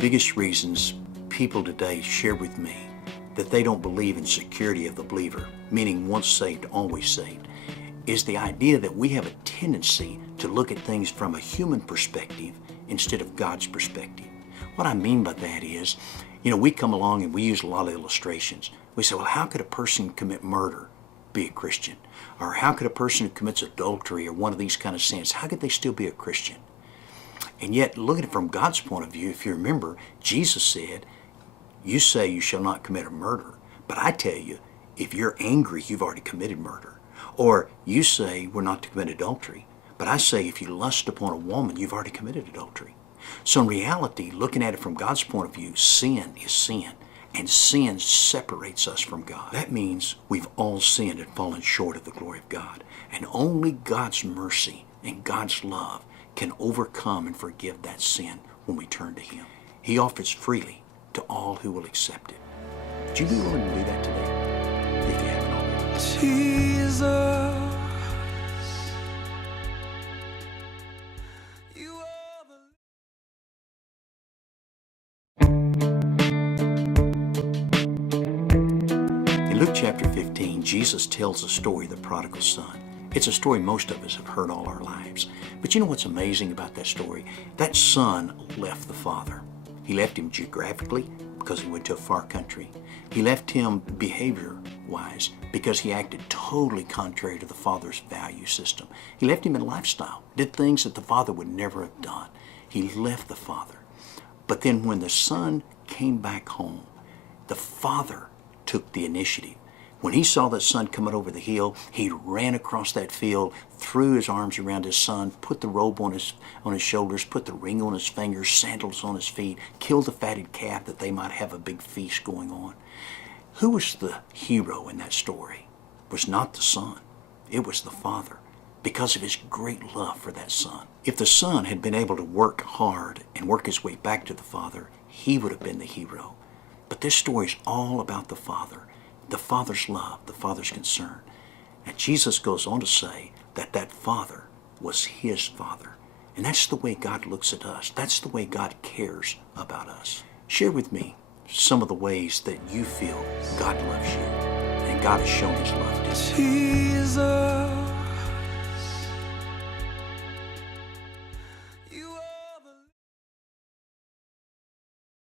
biggest reasons people today share with me that they don't believe in security of the believer, meaning once saved, always saved, is the idea that we have a tendency to look at things from a human perspective instead of God's perspective. What I mean by that is, we come along and we use a lot of illustrations. We say, well, how could a person commit murder be a Christian? Or how could a person who commits adultery or one of these kind of sins, how could they still be a Christian? And yet, looking at it from God's point of view, if you remember, Jesus said, you say you shall not commit a murder, but I tell you, if you're angry, you've already committed murder. Or you say we're not to commit adultery, but I say if you lust upon a woman, you've already committed adultery. So in reality, looking at it from God's point of view, sin is sin, and sin separates us from God. That means we've all sinned and fallen short of the glory of God, and only God's mercy and God's love can overcome and forgive that sin when we turn to Him. He offers freely to all who will accept it. Would you be willing to do that today, if you haven't already? Jesus. In Luke chapter 15, Jesus tells the story of the prodigal son. It's a story most of us have heard all our lives. But you know what's amazing about that story? That son left the father. He left him geographically because he went to a far country. He left him behavior-wise because he acted totally contrary to the father's value system. He left him in lifestyle, did things that the father would never have done. He left the father. But then when the son came back home, the father took the initiative. When he saw that son coming over the hill, he ran across that field, threw his arms around his son, put the robe on his shoulders, put the ring on his fingers, sandals on his feet, killed the fatted calf that they might have a big feast going on. Who was the hero in that story? It was not the son. It was the father, because of his great love for that son. If the son had been able to work hard and work his way back to the father, he would have been the hero. But this story is all about the father's love, the father's concern. And Jesus goes on to say that that father was his father. And that's the way God looks at us. That's the way God cares about us. Share with me some of the ways that you feel God loves you and God has shown His love to you. Jesus.